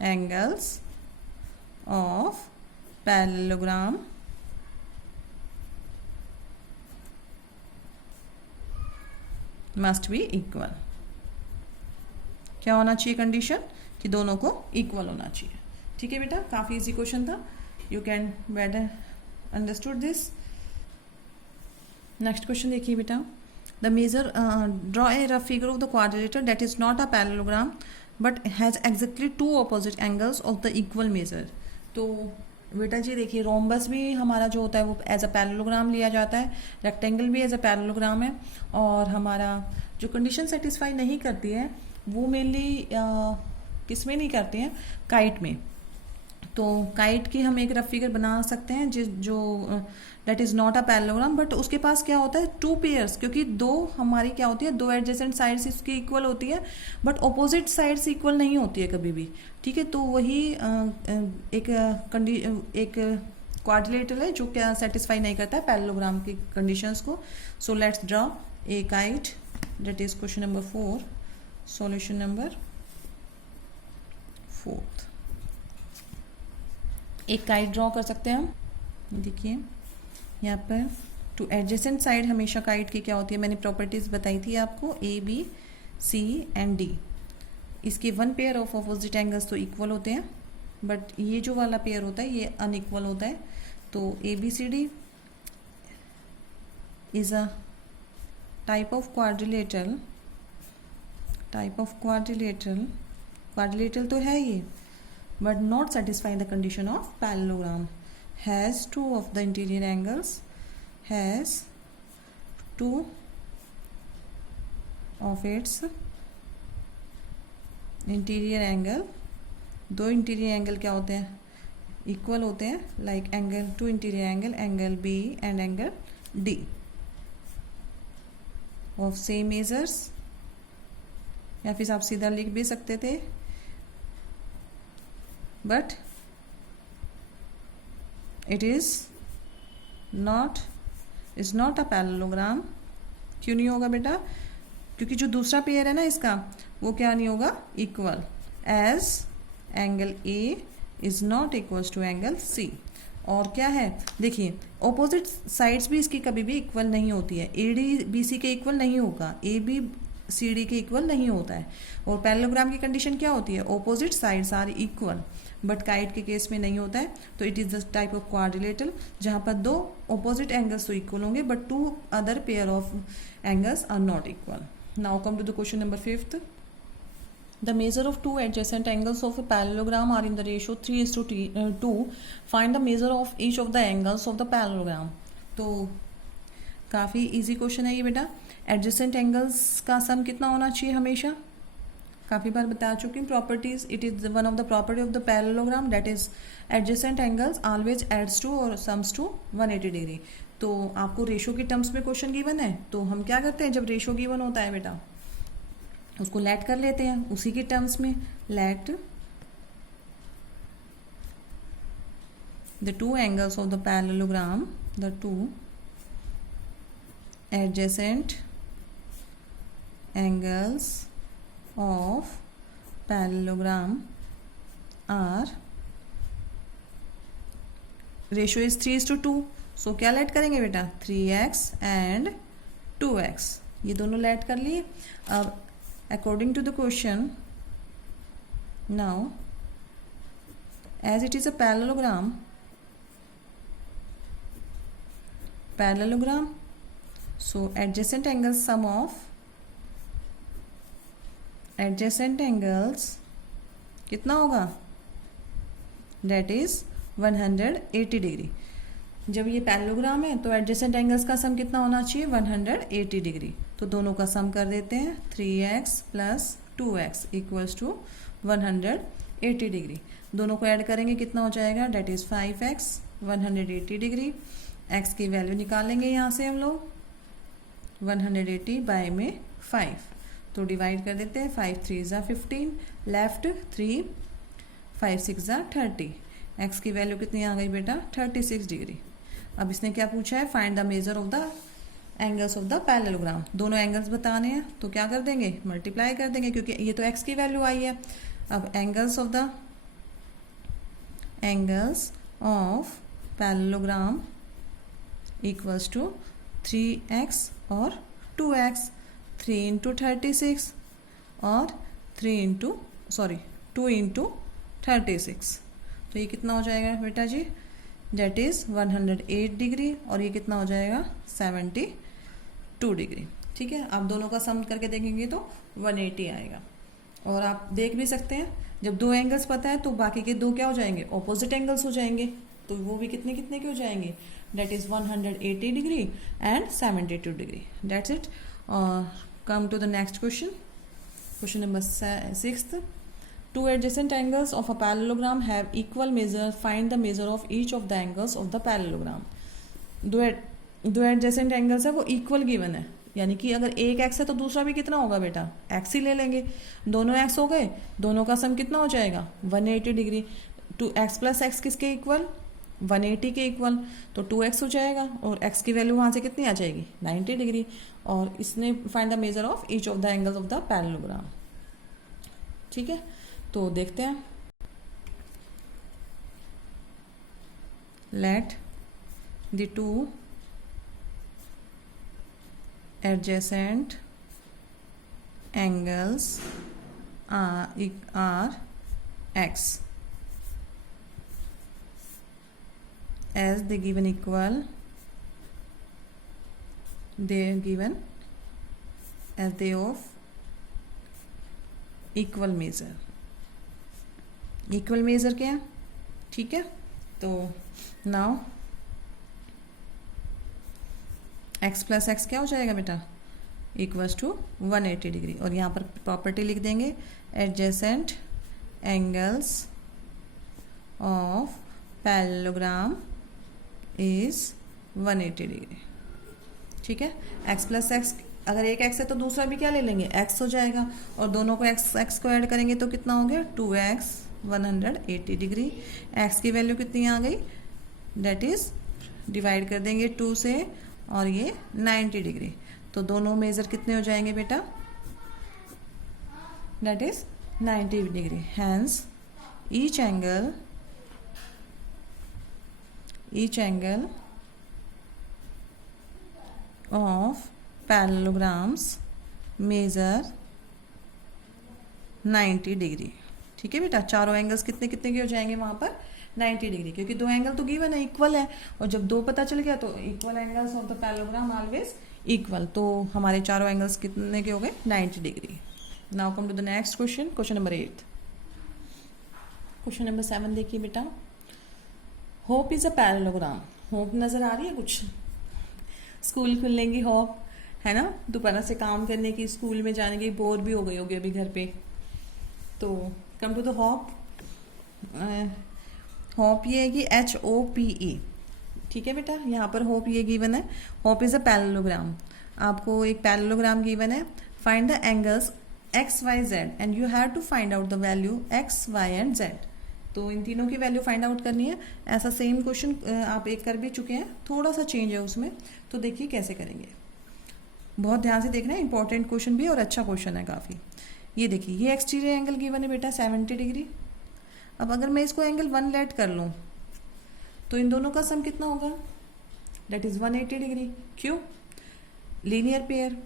angles of parallelogram must be equal. क्या होना चाहिए कंडीशन? कि दोनों को इक्वल होना चाहिए। ठीक है बेटा, काफ़ी इजी क्वेश्चन था, you can better understood this. Next question देखिए बेटा, the measure draw a rough figure of the quadrilateral that is not a parallelogram but has exactly two opposite angles of the equal measure. तो बेटा जी देखिए, rhombus भी हमारा जो होता है वो एज अ पैरेललोग्राम लिया जाता है, रेक्टेंगल भी एज अ पैरेललोग्राम है, और हमारा जो कंडीशन सेटिस्फाई नहीं करती है वो मेनली किस में नहीं करते हैं, काइट में। तो काइट की हम एक रफ फिगर बना सकते हैं जो that is not a parallelogram, but उसके पास क्या होता है, टू पेयर्स, क्योंकि दो हमारी क्या होती है, दो एडजेसेंट साइड्स इसकी इक्वल होती है बट ऑपोजिट साइड्स इक्वल नहीं होती है कभी भी। ठीक है, तो वही एक क्वाड्रिलेटरल है जो क्या सेटिस्फाई नहीं करता है पैरेललोग्राम की कंडीशंस को। So let's draw a kite, that is question number 4, solution number 4। एक काइट ड्रॉ कर सकते हैं हम। देखिए यहाँ पर टू एडजेसेंट साइड हमेशा काइट की क्या होती है, मैंने प्रॉपर्टीज बताई थी आपको, A B C and D. इसके one pair of opposite angles तो इक्वल होते हैं, बट ये जो वाला पेयर होता है ये अनइक्वल होता है। तो A B C D is a type of quadrilateral, quadrilateral तो है ये, but not satisfying the condition of parallelogram, has two of the interior angles, has two of its interior angle, दो इंटीरियर एंगल क्या होते हैं, equal होते हैं, like angle two interior angle, angle B and angle D of same measures, या फिर आप सीधा लिख भी सकते थे, but it is not a parallelogram. क्यों नहीं होगा बेटा? क्योंकि जो दूसरा पेयर है ना इसका वो क्या नहीं होगा, equal, as angle A is not equals to angle C. और क्या है, देखिए ऑपोजिट साइड्स भी इसकी कभी भी इक्वल नहीं होती है, ए डी बी सी के इक्वल नहीं होगा, ए बी सी डी के इक्वल नहीं होता है। और पैरेललोग्राम की कंडीशन क्या होती है, opposite sides are equal, but kite के केस में नहीं होता है। तो it is the type of quadrilateral जहाँ पर दो ऑपोजिट एंगल्स तो इक्वल होंगे but two other pair of angles are not equal. Now come to the question number 5th। The measure of two adjacent angles of a parallelogram are in the ratio 3:2. Find the measure of each of the angles of the parallelogram. तो काफ़ी easy question है ये बेटा। Adjacent angles का सम कितना होना चाहिए हमेशा, काफ़ी बार बता चुकी हूँ properties. It is one of the property of the parallelogram that is adjacent angles always adds to और सम्स टू 180 डिग्री। तो आपको रेशो के टर्म्स में क्वेश्चन गिवन है, तो हम क्या करते हैं, जब रेशो गिवन होता है बेटा उसको लेट कर लेते हैं उसी के टर्म्स में। Let the two angles of the parallelogram, the two adjacent angles of parallelogram are ratio is 3:2। सो क्या लेट करेंगे बेटा, 3x and 2x, ये दोनों लेट कर लिए। अब according to the question, now as it is a parallelogram, so adjacent angles, sum of adjacent angles कितना होगा, that is 180 डिग्री। जब ये पैरेललोग्राम है तो एडजेसेंट एंगल्स का सम कितना होना चाहिए, 180 डिग्री। तो दोनों का सम कर देते हैं, 3x plus 2x equals to 180 degree. दोनों को ऐड करेंगे कितना हो जाएगा, that is 5x 180 degree. x की वैल्यू निकालेंगे यहाँ से हम लोग, 180 बाय में 5, तो डिवाइड कर देते हैं, 5 3 ज़ा 15, लेफ्ट 3 5 6 ज़ा 30। x की वैल्यू कितनी आ गई बेटा, 36 डिग्री। अब इसने क्या पूछा है, find the measure of the angles of the parallelogram. दोनों एंगल्स बताने हैं तो क्या कर देंगे, मल्टीप्लाई कर देंगे, क्योंकि ये तो एक्स की वैल्यू आई है। अब angles of parallelogram equals to 3x और 2x, 3 इंटू 36 और 2 इंटू 36। तो ये कितना हो जाएगा बेटा जी, दैट इज़ 108 डिग्री, और ये कितना हो जाएगा 72 डिग्री। ठीक है, आप दोनों का सम करके देखेंगे तो 180 आएगा। और आप देख भी सकते हैं जब दो एंगल्स पता है तो बाकी के दो क्या हो जाएंगे, ऑपोजिट एंगल्स हो जाएंगे, तो वो भी कितने कितने के हो जाएंगे, that is 180 degree and 72 degree. That's it. Come to the next question, question number 6th। Two adjacent angles of a parallelogram have equal measure. Find the measure of each of the angles of the parallelogram. दो adjacent angles है वो equal given है, यानी कि अगर एक x है तो दूसरा भी कितना होगा बेटा, एक्स ही ले लेंगे। दोनों एक्स हो गए, दोनों का सम कितना हो जाएगा 180 डिग्री। 2x प्लस एक्स किसके इक्वल, 180 के इक्वल, तो 2x हो जाएगा और x की वैल्यू वहाँ से कितनी आ जाएगी 90 डिग्री। और इसने find the measure of each of the angles of the parallelogram. ठीक है, तो देखते हैं। Let the two adjacent angles are x as they given equal, they are given as they of equal measure। Equal major क्या है, ठीक है। तो नाउ x प्लस एक्स क्या हो जाएगा बेटा, इक्वल्स टू 180 डिग्री। और यहाँ पर प्रॉपर्टी लिख देंगे, adjacent angles of parallelogram is 180 degree. ठीक है, x प्लस एक्स, अगर एक x है तो दूसरा भी क्या ले लेंगे, x हो जाएगा, और दोनों को x को ऐड करेंगे तो कितना हो गया 2x 180 डिग्री। x की वैल्यू कितनी आ गई, दैट इज डिवाइड कर देंगे 2 से, और ये 90 डिग्री। तो दोनों मेजर कितने हो जाएंगे बेटा, that is 90 degree. Hence each angle of parallelograms measure 90 degree. ठीक है बेटा, चारों एंगल्स कितने कितने के हो जाएंगे वहाँ पर 90 डिग्री, क्योंकि दो एंगल तो गिवन है, इक्वल है, और जब दो पता चल गया तो equal angles of the parallelogram always equal. तो हमारे चारों एंगल्स कितने के हो गए 90 degree. Now come to the next question, question number 8। Question number 7 देखिए बेटा, HOPE is a parallelogram. HOPE नजर आ रही है कुछ, स्कूल खुलने की होप है ना, दोपहर से काम करने की, स्कूल में जाने की, बोर भी हो गई होगी अभी घर पे। तो come to the HOPE. HOPE ये है कि HOPE। ठीक है बेटा, यहाँ पर होप ये गिवन है, होप इज अ पैरेललोग्राम। आपको एक पैरेललोग्राम गिवन है, find the angles x y z and you have to find out the value x y and z। तो इन तीनों की वैल्यू फाइंड आउट करनी है। ऐसा सेम क्वेश्चन आप एक कर भी चुके हैं, थोड़ा सा चेंज है उसमें, तो देखिए कैसे करेंगे। बहुत ध्यान से देखना है, इंपॉर्टेंट क्वेश्चन भी और अच्छा क्वेश्चन है काफ़ी। ये देखिए, ये एक्सटीरियर एंगल गिवन है बेटा 70 डिग्री। अब अगर मैं इसको एंगल 1 लेट कर लूँ तो इन दोनों का सम कितना होगा, दैट इज़ 180 डिग्री। क्यों, लीनियर पेयर,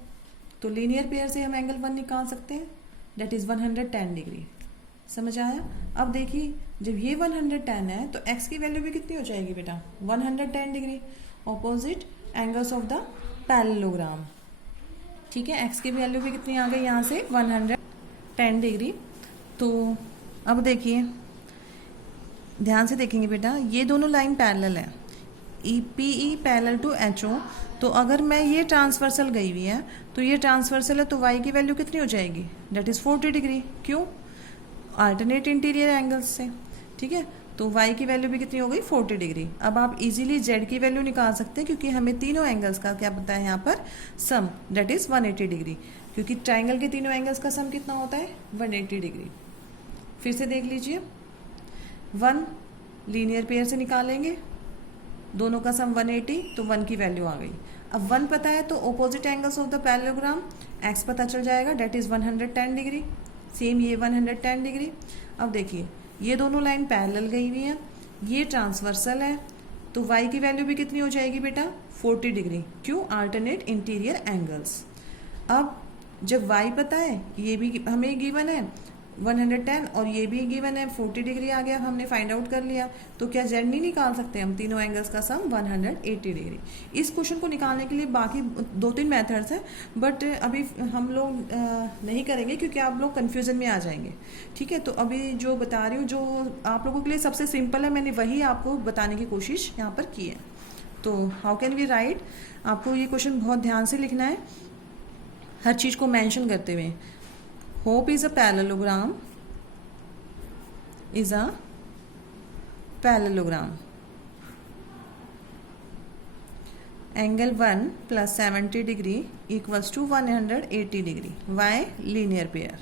तो लीनियर पेयर से हम एंगल 1 निकाल सकते हैं, दैट इज़ 110 डिग्री। समझ आया। अब देखिए, जब ये 110 है तो x की वैल्यू भी कितनी हो जाएगी बेटा 110 degree, opposite angles of the parallelogram. ठीक है, x की वैल्यू भी कितनी आ गई यहाँ से 110 डिग्री। तो अब देखिए, ध्यान से देखेंगे बेटा, ये दोनों लाइन पैरेलल है, PE पैरेलल टू HO। तो अगर मैं ये ट्रांसवर्सल गई हुई है तो ये ट्रांसवर्सल है, तो y की वैल्यू कितनी हो जाएगी, दैट इज़ 40 डिग्री। क्यों, अल्टरनेट इंटीरियर एंगल्स से। ठीक है, तो y की वैल्यू भी कितनी हो गई 40 डिग्री। अब आप इजीली z की वैल्यू निकाल सकते हैं, क्योंकि हमें तीनों एंगल्स का क्या पता है यहाँ पर सम, दैट इज़ 180 डिग्री, क्योंकि ट्राइंगल के तीनों एंगल्स का सम कितना होता है 180 डिग्री। फिर से देख लीजिए, 1 लीनियर पेयर से निकालेंगे, दोनों का सम 180, तो 1 की वैल्यू आ गई। अब 1 पता है तो opposite angles of the parallelogram x पता चल जाएगा, डेट इज़ 110 डिग्री। सेम ये 110 डिग्री। अब देखिए ये दोनों लाइन पैरेलल गई हुई हैं, ये ट्रांसवर्सल है, तो y की वैल्यू भी कितनी हो जाएगी बेटा 40 डिग्री। क्यों? Alternate interior angles. अब जब y पता है, ये भी हमें गिवन है 110 और ये भी गिवन है 40 डिग्री आ गया, हमने फाइंड आउट कर लिया, तो क्या z नहीं निकाल सकते हम? तीनों एंगल्स का सम 180 डिग्री। इस क्वेश्चन को निकालने के लिए बाकी 2-3 मेथड्स हैं, बट अभी हम लोग नहीं करेंगे क्योंकि आप लोग कन्फ्यूज़न में आ जाएंगे। ठीक है, तो अभी जो बता रही हूँ जो आप लोगों के लिए सबसे सिंपल है, मैंने वही आपको बताने की कोशिश यहाँ पर की है। तो हाउ कैन वी राइट, आपको ये क्वेश्चन बहुत ध्यान से लिखना है, हर चीज़ को मेंशन करते हुए। Hope is a parallelogram, is a parallelogram. Angle 1 plus 70 degree equals to 180 degree. Why? Linear pair.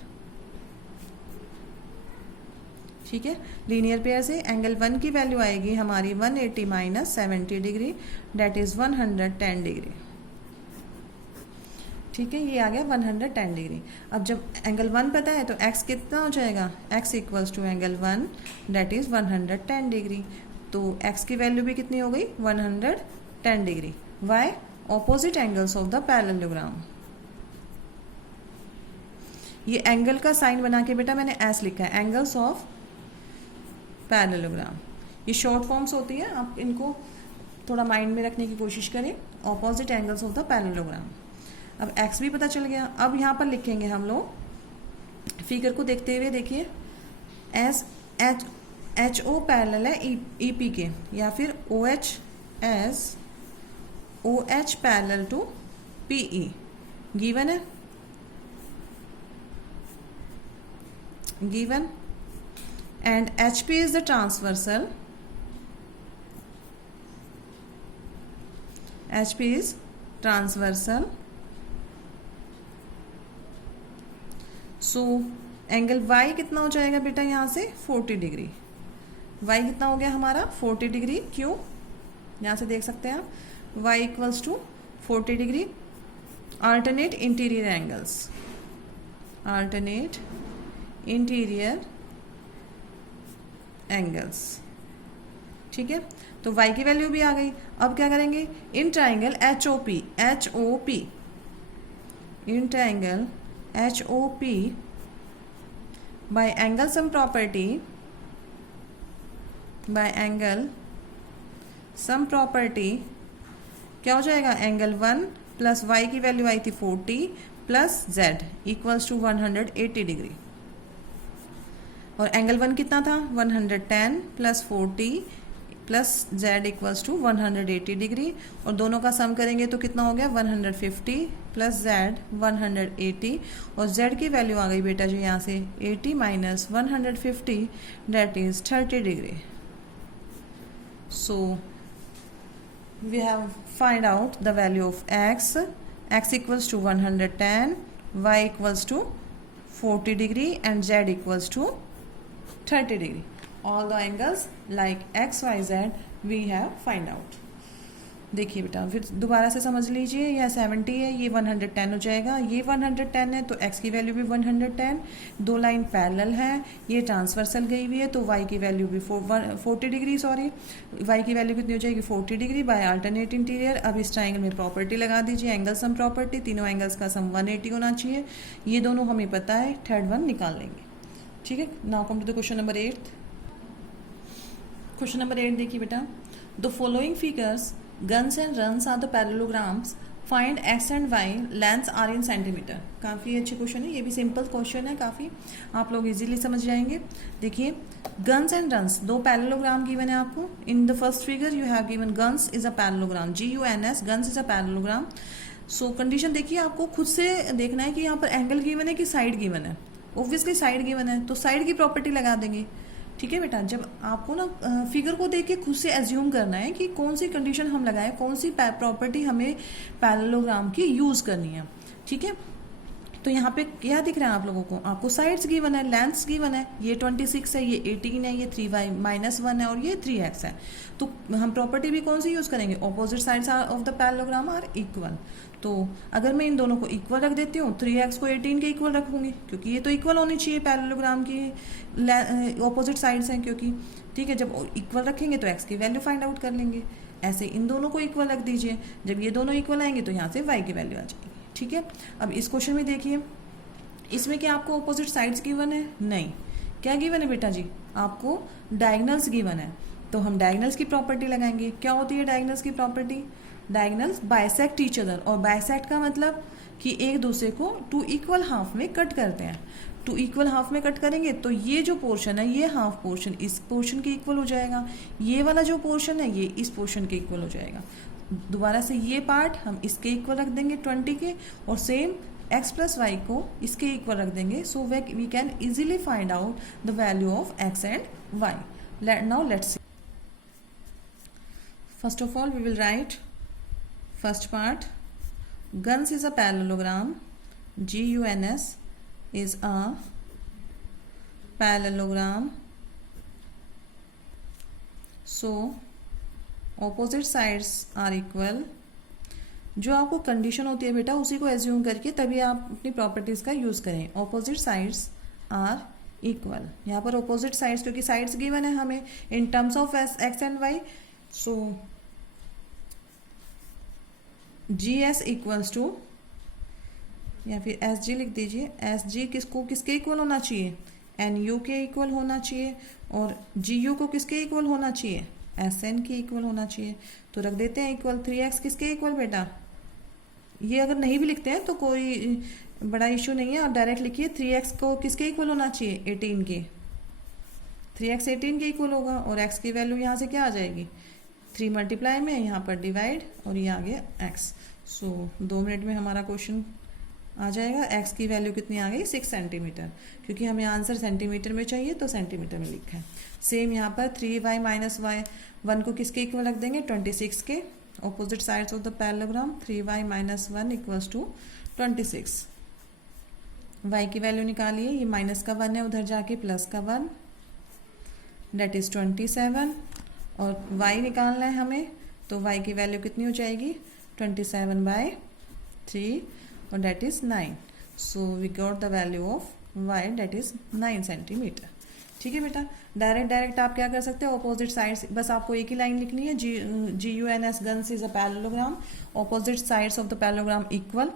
ठीक है, लीनियर पेयर से एंगल 1 की वैल्यू आएगी हमारी 180 minus 70 degree, date is 110 degree. ठीक है, ये आ गया 110 डिग्री। अब जब एंगल 1 पता है तो x कितना हो जाएगा, x equals to angle 1 that is 110 degree. तो x की वैल्यू भी कितनी हो गई 110 degree. Why? Opposite angles of the parallelogram. ये एंगल का साइन बना के बेटा मैंने s लिखा है, एंगल्स ऑफ पैरेललोग्राम। ये शॉर्ट फॉर्म्स होती हैं, आप इनको थोड़ा माइंड में रखने की कोशिश करें। Opposite angles of the parallelogram. अब x भी पता चल गया। अब यहाँ पर लिखेंगे हम लोग फिगर को देखते हुए, देखिए एस एच ओ पैरेलल है ई पी के, या फिर O H parallel to P E given है, given, and H P is the transversal, H P is transversal. So angle y कितना हो जाएगा बेटा यहाँ से 40 डिग्री। y कितना हो गया हमारा 40 डिग्री। क्यों? यहाँ से देख सकते हैं आप, y equals to 40 degree. Alternate interior angles, alternate interior angles. ठीक है, तो y की वैल्यू भी आ गई। अब क्या करेंगे, in triangle H O P, in triangle HOP by angle sum property, by angle sum property क्या हो जाएगा, एंगल 1 प्लस y की वैल्यू आई थी 40 plus z equals to 180 degree. और एंगल 1 कितना था 110 plus 40 plus z equals to 180 degree, और दोनों का सम करेंगे तो कितना हो गया 150 प्लस z 180, और z की वैल्यू आ गई बेटा जी यहाँ से 80 minus 150 that is 30 degree. So we have find out the value of x equals to 110, y equals to 40 degree and z equals to 30 degree. All the angles like x, y, z we have find out। देखिए बेटा फिर दोबारा से समझ लीजिए, यह 70 है, ये 110 हो जाएगा, ये 110 है तो x की वैल्यू भी 110, दो लाइन पैरेलल है, ये ट्रांसवर्सल गई हुई है तो y की वैल्यू भी 40 डिग्री, सॉरी y की वैल्यू कितनी हो जाएगी 40 डिग्री बाय अल्टरनेट इंटीरियर। अब इस ट्राइंगल में प्रॉपर्टी लगा दीजिए, एंगल सम प्रॉपर्टी, तीनों एंगल्स का सम 180 होना चाहिए, ये दोनों हमें पता है, थर्ड वन निकाल लेंगे। ठीक है, now come to the question number 8। Question number 8 देखिए बेटा, the following figures guns and runs are the parallelograms, find x and y lengths are in centimetre. काफ़ी अच्छे क्वेश्चन है, ये भी सिंपल क्वेश्चन है, काफ़ी आप लोग इजीली समझ जाएंगे। देखिए गन्स एंड रन्स, दो पैरेललोग्राम गिवन है आपको। In the first figure you have given guns is a parallelogram, GUNS, guns is a parallelogram. So condition देखिए, आपको खुद से देखना है कि यहाँ पर एंगल गिवन है कि साइड गिवन है। ऑब्वियसली साइड गिवन है तो साइड की प्रॉपर्टी लगा देंगे। ठीक है बेटा, जब आपको ना फिगर को देख के खुद से एज्यूम करना है कि कौन सी कंडीशन हम लगाएं, कौन सी प्रॉपर्टी हमें पैरेललोग्राम की यूज़ करनी है। ठीक है, तो यहाँ पे क्या दिख रहा है आप लोगों को, आपको साइड्स गिवन है, लेंथ्स गिवन है, ये 26 है, ये 18 है, ये 3y माइनस 1 है और ये 3x है। तो हम प्रॉपर्टी भी कौन सी यूज़ करेंगे, opposite sides of the parallelogram are equal. तो अगर मैं इन दोनों को इक्वल रख देती हूँ, 3x को 18 के इक्वल रखूंगी क्योंकि ये तो इक्वल होनी चाहिए, पैरेललोग्राम की ऑपोजिट साइड्स हैं क्योंकि, ठीक है। जब इक्वल रखेंगे तो x की वैल्यू फाइंड आउट कर लेंगे। ऐसे इन दोनों को इक्वल रख दीजिए, जब ये दोनों इक्वल आएंगे तो यहाँ से y की वैल्यू आ जाएगी, ठीक है। अब इस क्वेश्चन में देखिए, इसमें क्या आपको ऑपोजिट साइड्स गिवन है, नहीं। क्या गिवन है बेटा जी, आपको डायगोनल्स गिवन है। तो हम डायगोनल्स की प्रॉपर्टी लगाएंगे। क्या होती है डायगोनल्स की property, diagonals bisect each other, और बाइसेक्ट का मतलब कि एक दूसरे को टू इक्वल हाफ में कट करते हैं। टू इक्वल हाफ में कट करेंगे तो ये जो पोर्शन है, ये हाफ पोर्शन इस पोर्शन के इक्वल हो जाएगा, ये वाला जो पोर्शन है ये इस पोर्शन के इक्वल हो जाएगा। दोबारा से ये पार्ट हम इसके इक्वल रख देंगे 20 के, और सेम x प्लस वाई को इसके इक्वल रख देंगे। So we can easily find out the value of x and y. Now let's see. First of all we will write first part. GUNS is a parallelogram. GUNS is a parallelogram. So opposite sides are equal. जो आपको condition होती है बेटा उसी को assume करके तभी आप अपनी प्रॉपर्टीज का यूज करें। ऑपोजिट साइड्स आर इक्वल, यहाँ पर ऑपोजिट साइड्स क्योंकि साइड्स गिवन है हमें in terms of x and y. So G S equals to, या फिर एस जी लिख दीजिए, एस जी किसके इक्वल होना चाहिए, एन यू के इक्वल होना चाहिए, और जी यू को किसके इक्वल होना चाहिए, एस एन के इक्वल होना चाहिए। तो रख देते हैं इक्वल। 3x किसके इक्वल बेटा, ये अगर नहीं भी लिखते हैं तो कोई बड़ा इशू नहीं है, आप डायरेक्ट लिखिए 3x को किसके इक्वल होना चाहिए, 18 के। 3x 18 के इक्वल होगा और x की वैल्यू यहाँ से क्या आ जाएगी, 3 मल्टीप्लाई में यहाँ पर डिवाइड और ये आ गया x। सो 2 मिनट में हमारा क्वेश्चन आ जाएगा। x की वैल्यू कितनी आ गई, 6 सेंटीमीटर, क्योंकि हमें आंसर सेंटीमीटर में चाहिए तो सेंटीमीटर में लिखा है। सेम यहाँ पर 3y माइनस वाई 1 को किसके इक्वल रख देंगे, 26 के। Opposite sides of the parallelogram 3y minus 1 equals to 26। y की वैल्यू निकालिए, ये माइनस का 1 है, उधर जाके प्लस का 1, डेट इज 27। और y निकालना है हमें, तो y की वैल्यू कितनी हो जाएगी, 27/3 और that is 9। So we got the value of y that is 9 centimetre. ठीक है बेटा, डायरेक्ट आप क्या कर सकते हो, ऑपोजिट साइड्स, बस आपको एक ही लाइन लिखनी है, GUNS guns is a parallelogram, opposite sides of the parallelogram equal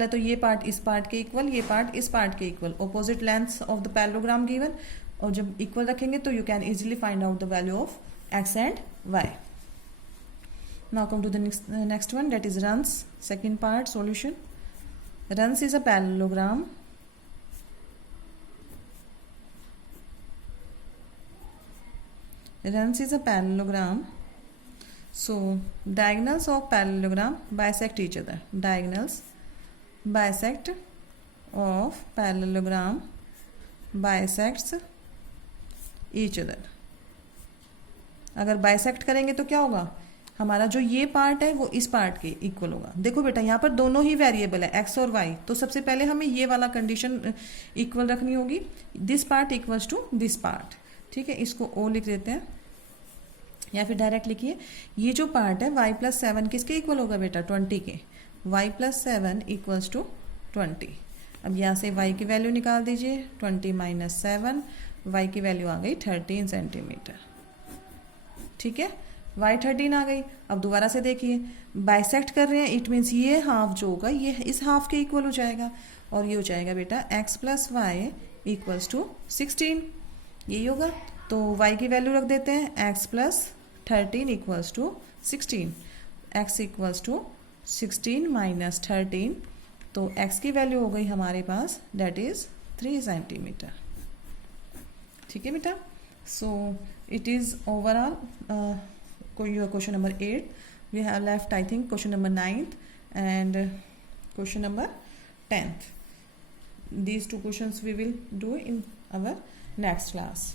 है तो ये पार्ट इस पार्ट के इक्वल, ये पार्ट इस पार्ट के equal, opposite lengths of the parallelogram given, और जब इक्वल रखेंगे तो you can easily find out the value of x and y. Now come to the next one, that is runs. Second part solution. Runs is a parallelogram. Runs is a parallelogram. So diagonals of parallelogram bisect each other. Diagonals bisect of parallelogram bisects each other. अगर bisect करेंगे तो क्या होगा, हमारा जो ये part है वो इस पार्ट के इक्वल होगा। देखो बेटा यहाँ पर दोनों ही वेरिएबल है x और y, तो सबसे पहले हमें ये वाला कंडीशन इक्वल रखनी होगी, this part equals to this part. ठीक है, इसको o लिख देते हैं, या फिर डायरेक्ट लिखिए, ये जो पार्ट है y प्लस 7 किसके इक्वल होगा बेटा, 20 के। y plus 7 equals to 20। अब यहाँ से y की वैल्यू निकाल दीजिए, 20 माइनस 7, y की वैल्यू आ गई 13 सेंटीमीटर। ठीक है, y 13 आ गई। अब दोबारा से देखिए, बाइसेक्ट कर रहे हैं, इट मीन्स ये हाफ जो होगा ये इस हाफ के इक्वल हो जाएगा, और ये हो जाएगा बेटा x plus y equals to 16, यही होगा। तो y की वैल्यू रख देते हैं, x plus 13 equals to 16, x equals to 16 minus 13, तो x की वैल्यू हो गई हमारे पास डेट इज 3 सेंटीमीटर। ठीक है बेटा, सो it is overall your question number 8. We have left I think question number 9th and question number 10th. These two questions we will do in our next class.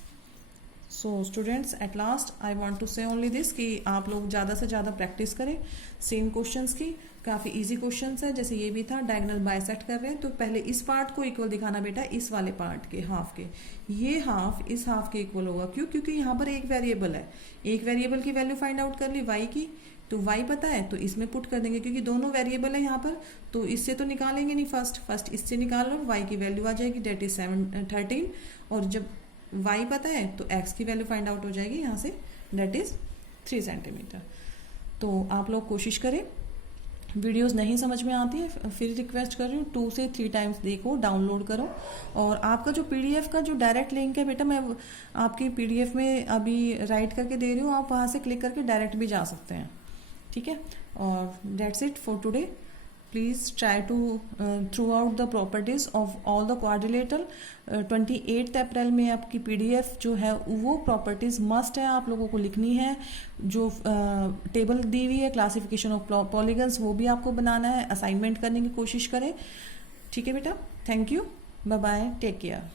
So students, at last I want to say only this कि आप लोग ज़्यादा से ज़्यादा practice करें same questions की। काफ़ी easy questions है, जैसे ये भी था डायगोनल बाइसेक्ट कर रहे हैं तो पहले इस पार्ट को इक्वल दिखाना बेटा इस वाले पार्ट के हाफ के, ये हाफ इस हाफ के इक्वल होगा। क्यों? क्योंकि यहाँ पर एक वेरिएबल है, एक वेरिएबल की वैल्यू फाइंड आउट कर ली वाई की, तो वाई पता है तो इसमें पुट कर देंगे क्योंकि दोनों वेरिएबल है यहाँ पर, तो इससे तो निकालेंगे नहीं, फर्स्ट इससे निकाल लो, वाई की वैल्यू आ जाएगी डेट इज 13, और जब y पता है तो x की वैल्यू फाइंड आउट हो जाएगी यहाँ से, डेट इज 3 सेंटीमीटर। तो आप लोग कोशिश करें, वीडियोस नहीं समझ में आती है फिर रिक्वेस्ट कर रही हूँ 2 से 3 टाइम्स देखो, डाउनलोड करो। और आपका जो पीडीएफ का जो डायरेक्ट लिंक है बेटा, मैं आपकी पीडीएफ में अभी राइट करके दे रही हूँ, आप वहाँ से क्लिक करके डायरेक्ट भी जा सकते हैं, ठीक है। और that's it for today. Please try to throw out the properties of all the quadrilateral। 28 अप्रैल में आपकी PDF जो है वो प्रॉपर्टीज मस्ट है आप लोगों को लिखनी है। जो टेबल दी हुई है क्लासिफिकेशन ऑफ पॉलीगन्स वो भी आपको बनाना है, असाइनमेंट करने की कोशिश करें, ठीक है बेटा। Thank you, bye bye, take care.